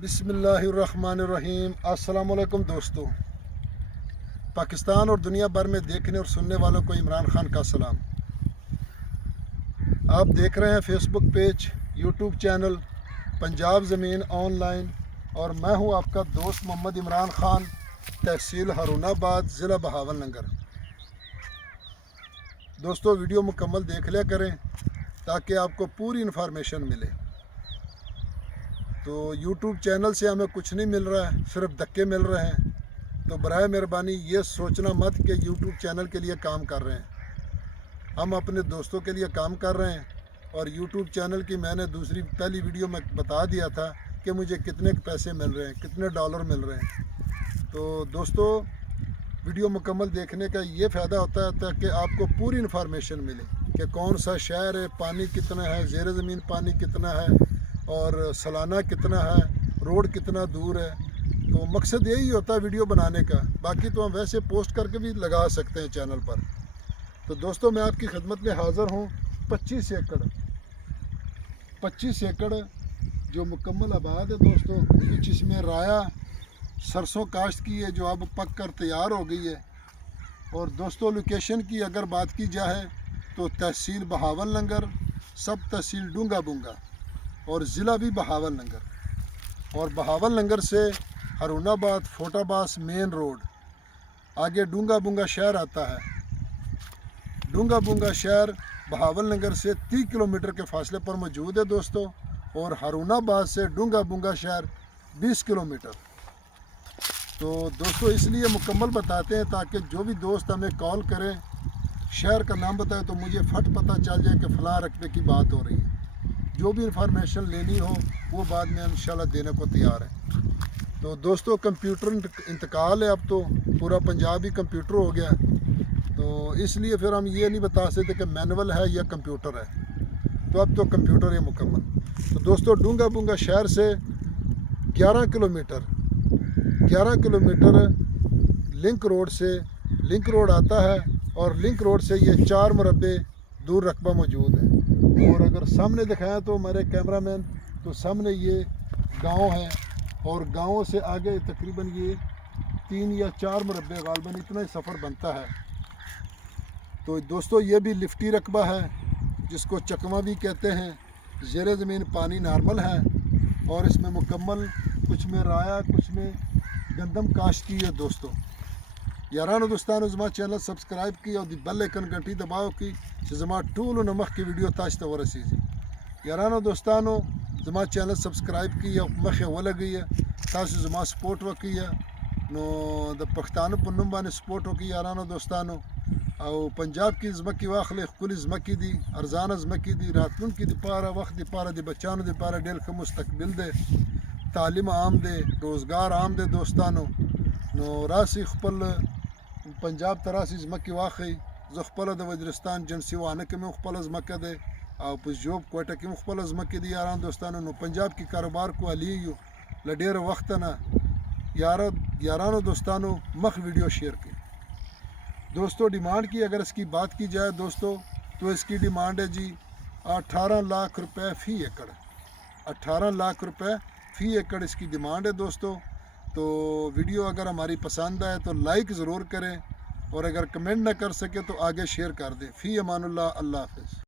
بسم اللہ الرحمن الرحیم۔ السلام علیکم دوستو، پاکستان اور دنیا بھر میں دیکھنے اور سننے والوں کو عمران خان کا سلام۔ آپ دیکھ رہے ہیں فیس بک پیج، یوٹیوب چینل پنجاب زمین آن لائن، اور میں ہوں آپ کا دوست محمد عمران خان، تحصیل ہارون آباد، ضلع بہاول نگر۔ دوستو ویڈیو مکمل دیکھ لیا کریں تاکہ آپ کو پوری انفارمیشن ملے۔ تو یوٹیوب چینل سے ہمیں کچھ نہیں مل رہا ہے، صرف دھکے مل رہے ہیں۔ تو برائے مہربانی یہ سوچنا مت کہ یوٹیوب چینل کے لیے کام کر رہے ہیں۔ ہم اپنے دوستوں کے لیے کام کر رہے ہیں، اور یوٹیوب چینل کی میں نے پہلی ویڈیو میں بتا دیا تھا کہ مجھے کتنے پیسے مل رہے ہیں، کتنے ڈالر مل رہے ہیں۔ تو دوستو ویڈیو مکمل دیکھنے کا یہ فائدہ ہوتا ہے تاکہ آپ کو پوری انفارمیشن ملے کہ کون سا شہر ہے، پانی کتنا ہے، زیر زمین پانی کتنا ہے، اور سالانہ کتنا ہے، روڈ کتنا دور ہے۔ تو مقصد یہی ہوتا ہے ویڈیو بنانے کا، باقی تو ہم ویسے پوسٹ کر کے بھی لگا سکتے ہیں چینل پر۔ تو دوستو میں آپ کی خدمت میں حاضر ہوں۔ 25 ایکڑ جو مکمل آباد ہے دوستو، جس میں رایا سرسوں کاشت کی ہے جو اب پک کر تیار ہو گئی ہے۔ اور دوستو لوکیشن کی اگر بات کی جائے تو تحصیل بہاول نگر، سب تحصیل ڈونگا بونگا، اور ضلع بھی بہاول نگر۔ اور بہاول نگر سے ہارون آباد فوٹا باس مین روڈ، آگے ڈونگا بونگا شہر آتا ہے۔ ڈونگا بونگا شہر بہاول نگر سے 30 کلومیٹر کے فاصلے پر موجود ہے دوستو، اور ہارون آباد سے ڈونگا بونگا شہر 20 کلومیٹر۔ تو دوستو اس لیے مکمل بتاتے ہیں تاکہ جو بھی دوست ہمیں کال کریں، شہر کا نام بتائے تو مجھے فٹ پتہ چل جائے کہ فلاں رقبے کی بات ہو رہی ہے۔ جو بھی انفارمیشن لینی ہو وہ بعد میں انشاءاللہ دینے کو تیار ہے۔ تو دوستو کمپیوٹر انتقال ہے، اب تو پورا پنجاب ہی کمپیوٹر ہو گیا، تو اس لیے پھر ہم یہ نہیں بتا سکتے کہ مینول ہے یا کمپیوٹر ہے۔ تو اب تو کمپیوٹر ہے مکمل۔ تو دوستو ڈونگا بونگا شہر سے 11 کلومیٹر لنک روڈ آتا ہے، اور لنک روڈ سے یہ 4 مربع دور رقبہ موجود ہے۔ اور اگر سامنے دکھائیں تو ہمارے کیمرہ مین، تو سامنے یہ گاؤں ہے، اور گاؤں سے آگے تقریباً یہ 3 یا 4 مربع غالباً اتنا ہی سفر بنتا ہے۔ تو دوستو یہ بھی لفٹی رقبہ ہے، جس کو چکما بھی کہتے ہیں۔ زیر زمین پانی نارمل ہے، اور اس میں مکمل کچھ میں رایا، کچھ میں گندم کاشت کی ہے دوستو۔ یارانو دوستانو زما چینل سبسکرائب کی اور دی بیل آئکن گھنٹی دباؤ کی زما ټولو نمخ کی ویڈیو تاسو ته ورسیږي۔ یارانو دوستانو زما چینل سبسکرائب کی او مخه ولګي، تاسو زما سپورټ وکړئ، نو د پښتانه په نوم باندې سپورټ وکړئ یارانو دوستانو۔ او پنجاب کې ځمکې واخلې، ښکلې ځمکې دي، ارزانه ځمکې دي، راتلونکي دپاره، وخت دپاره، د بچیانو دپاره ډېر ښه مستقبل دی، تعلیم عام دی، روزګار عام دی دوستانو۔ نو راسئ خپل پنجاب ته راسئ، ځمکې واخلئ۔ زه خپله د وزیرستان جنسي وانه کې مې خپله ځمکه دی، او په ژوب کوټه کې مې خپله ځمکې دي یارانو دوستانو۔ نو پنجاب کې کاروبار کو علیږو له ډېره وخته نه یارانو دوستانو، مخ ویڈیو شیئر کی دوستو۔ ڈیمانڈ کی اگر اس کی بات کی جائے دوستو، تو اس کی ڈیمانڈ ہے جی 18 لاکھ روپے فی ایکڑ۔ 18 لاکھ روپے فی ایکڑ اس کی ڈیمانڈ ہے دوستو۔ تو ویڈیو اگر ہماری پسند آئے تو لائک ضرور کریں، اور اگر کمنٹ نہ کر سکے تو آگے شیئر کر دیں۔ فی امان اللہ، اللہ حافظ۔